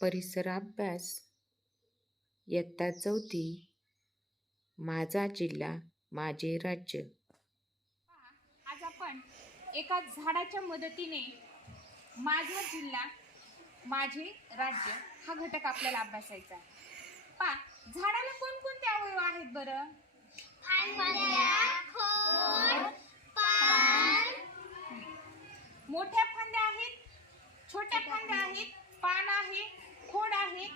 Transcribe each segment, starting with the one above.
परिसर अभ्यास इयत्ता चौथी माझा जिल्हा माझे राज्य. आज आपण एका झाडाच्या मदतीने माझा जिल्हा माझे राज्य हा घटक आपल्याला अभ्यासायचा आहे. पा झाडाला कोणकोणते अवयव आहेत बरं मोठ्या फांद्या आहेत छोट्या फांद्या आहेत पान आहे खोड आहे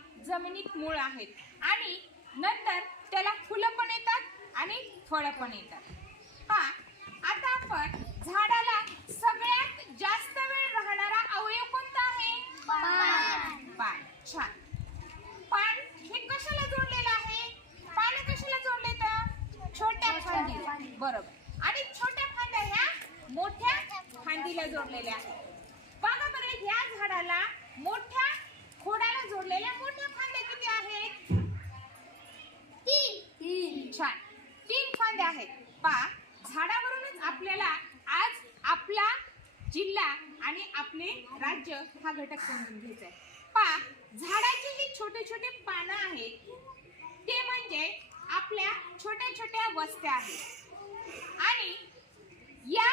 जमिनीत मूळ आहेत. आणि नंतर त्याला फुलं पण येतात आणि फळं पण येतात. पा आता आपण झाडाला सगळ्यात जास्त वेळ राहणारा अवयव कोणता आहे? पान. छान. पान हे कशाला जोडलेलं आहे? पान कशाला जोडले तर? छोट्या फांदीला. बरोबर. आणि छोट्या फांद्या ह्या मोठ्या फांदीला जोडलेल्या आहेत. बघा बरं ह्या झाडाला मोठ्या खोडाला जोडलेल्या मोठ्या फांद्या किती आहेत छान तीन फांद्या आहेत पा झाडावरूनच आपल्याला आज आपला जिल्हा आणि आपले राज्य हा घटक समजून घ्यायचा आहे. पा झाडाचे हे छोटे छोटे पानं आहेत. ते म्हणजे आपल्या छोट्या छोट्या वस्त्या आहेत. आणि या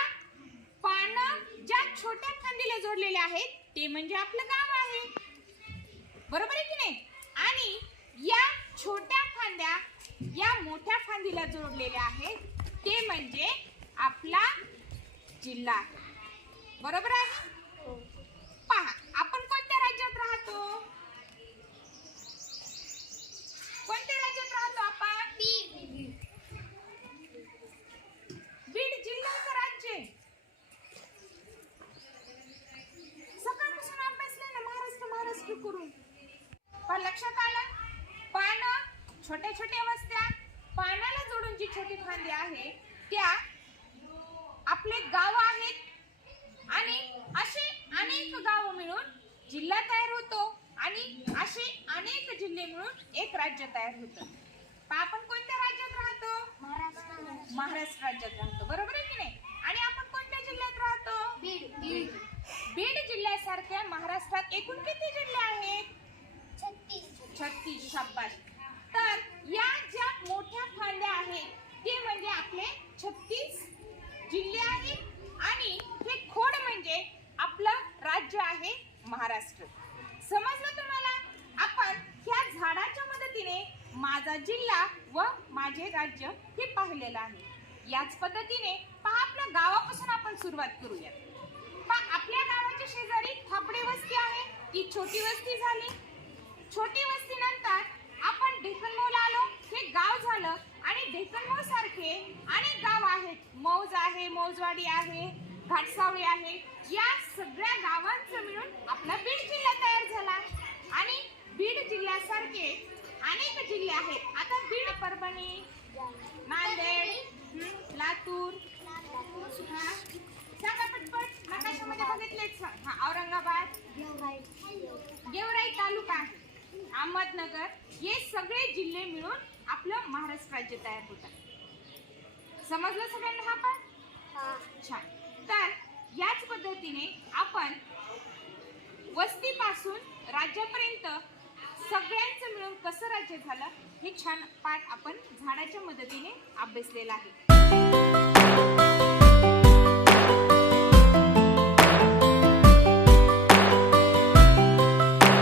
पानं ज्या छोट्या फांदीला जोडलेल्या आहेत ते म्हणजे आपलं गाव आहे. बरोबर आहे की नाही? आणि या छोट्या फांद्या या मोठ्या फांदीला जोडलेल्या आहेत ते म्हणजे आपला जिल्हा आहे. बरोबर आहे? पहा आपण कोणत्या राज्यात राहतो? कोणत्या राज्यात राहतो आपण? बीड जिल्ह्याचं राज्य सकाळपासून अभ्यासले ना महाराष्ट्र महाराष्ट्र करून. पण लक्षात आलं पान छोट्या छोट्या वस्त्या पानाला जोडून जी छोटी फांदी आहे त्या आपले गाव आहेत आणि असे अनेक गाव मिळून जिल्हा तयार होतो आणि असे अनेक जिल्हे मिळून एक राज्य तयार होतं. पण आपण कोणत्या राज्यात राहतो? महाराष्ट्र राज्यात राहतो. बरोबर आहे की नाही? आणि आपण कोणत्या जिल्ह्यात राहतो? बीड. जिल्ह्यासारख्या महाराष्ट्रात एकूण किती जिल्हे आहेत? छत्तीस. शाबाश तर या ज्या मोठ्या फांद्या आहेत ते म्हणजे आपले छत्तीस जिल्हे आहेत आणि हे खोड म्हणजे आपलं राज्य आहे महाराष्ट्र. समजलं तुम्हाला? आपण ह्या झाडाच्या मदतीने माझा जिल्हा व माझे राज्य हे पाहिलेलं आहे. याच पद्धतीने पहा आपल्या गावापासून आपण सुरुवात करूया. पहा आपल्या गावाच्या शेजारी थापडे वस्ती आहे. ती छोटी वस्ती झाली. छोटी वस्तीनंतर आपण डेक्कनमौला आलो. हे गाव झालं आणि डेक्कनमौ सारखे अनेक गाव आहेत. मौज आहे मौजवाडी आहे. घाटसावळी आहे. या सगळ्या गावांचं मिळून आपला बीड जिल्हा तयार झाला. आणि बीड जिल्ह्यासारखे अनेक जिल्हे आहेत. आता बीड परभणी नांदेड लातूर. सांगा पटपट नकाशामध्ये बघितलेच हा औरंगाबाद गेवराई तालुका अहमदनगर हे सगळे जिल्हे मिळून आपलं महाराष्ट्र राज्य तयार होतं. समजलं सगळ्यांना हा पण छान. तर याच पद्धतीने आपण वस्तीपासून राज्यापर्यंत सगळ्यांचं मिळून कसं राज्य झालं हे छान पाठ आपण झाडाच्या मदतीने अभ्यासलेलं आहे.